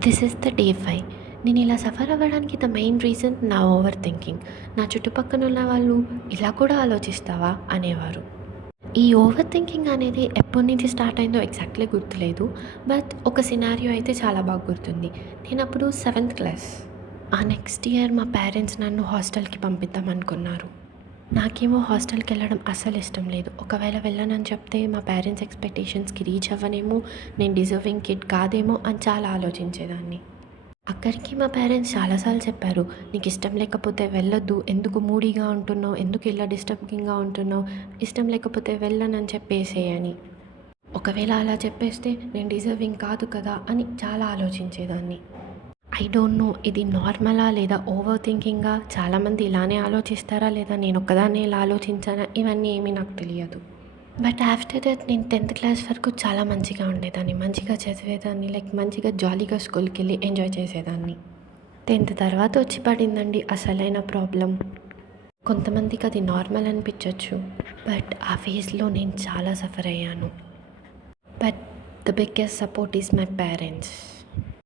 This is the day 5. నేను ఇలా suffer అవ్వడానికి ద మెయిన్ రీజన్ నా ఓవర్ థింకింగ్. నా చుట్టుపక్కన ఉన్న వాళ్ళు ఇలా కూడా ఆలోచిస్తావా అనేవారు. ఈ ఓవర్ థింకింగ్ అనేది ఎప్పటి నుంచి స్టార్ట్ అయిందో ఎగ్జాక్ట్లీ గుర్తులేదు. బట్ ఒక సినారియో అయితే చాలా బాగా గుర్తుంది. నేను అప్పుడు 7th క్లాస్. ఆ నెక్స్ట్ ఇయర్ మా పేరెంట్స్ నన్ను హాస్టల్కి పంపిద్దాం అనుకున్నారు. నాకేమో హాస్టల్కి వెళ్ళడం అస్సలు ఇష్టం లేదు. ఒకవేళ వెళ్ళనని చెప్తే మా పేరెంట్స్ ఎక్స్పెక్టేషన్స్కి రీచ్ అవ్వనేమో, నేను డిజర్వింగ్ కిడ్ కాదేమో అని చాలా ఆలోచించేదాన్ని. అక్కడికి మా పేరెంట్స్ చాలాసార్లు చెప్పారు, నీకు ఇష్టం లేకపోతే వెళ్ళొద్దు, ఎందుకు మూడీగా ఉంటున్నావు, ఎందుకు ఇలా డిస్టర్బింగ్గా ఉంటున్నావు, ఇష్టం లేకపోతే వెళ్ళనని చెప్పేసేయని. ఒకవేళ అలా చెప్పేస్తే నేను డిజర్వింగ్ కాదు కదా అని చాలా ఆలోచించేదాన్ని. ఐ డోంట్ నో ఇది నార్మలా లేదా ఓవర్ థింకింగా, చాలామంది ఇలానే ఆలోచిస్తారా లేదా నేను ఒక్కదాన్నే ఇలా ఆలోచించానా, ఇవన్నీ ఏమీ నాకు తెలియదు. బట్ ఆఫ్టర్ దట్ నేను 10th క్లాస్ వరకు చాలా మంచిగా ఉండేదాన్ని, మంచిగా చదివేదాన్ని, లైక్ మంచిగా జాలీగా స్కూల్కి వెళ్ళి ఎంజాయ్ చేసేదాన్ని. 10th తర్వాత వచ్చి పడిందండి అసలైన ప్రాబ్లం. కొంతమందికి అది నార్మల్ అనిపించవచ్చు, బట్ ఆ ఫేజ్లో నేను చాలా సఫర్ అయ్యాను. But the biggest support is my parents.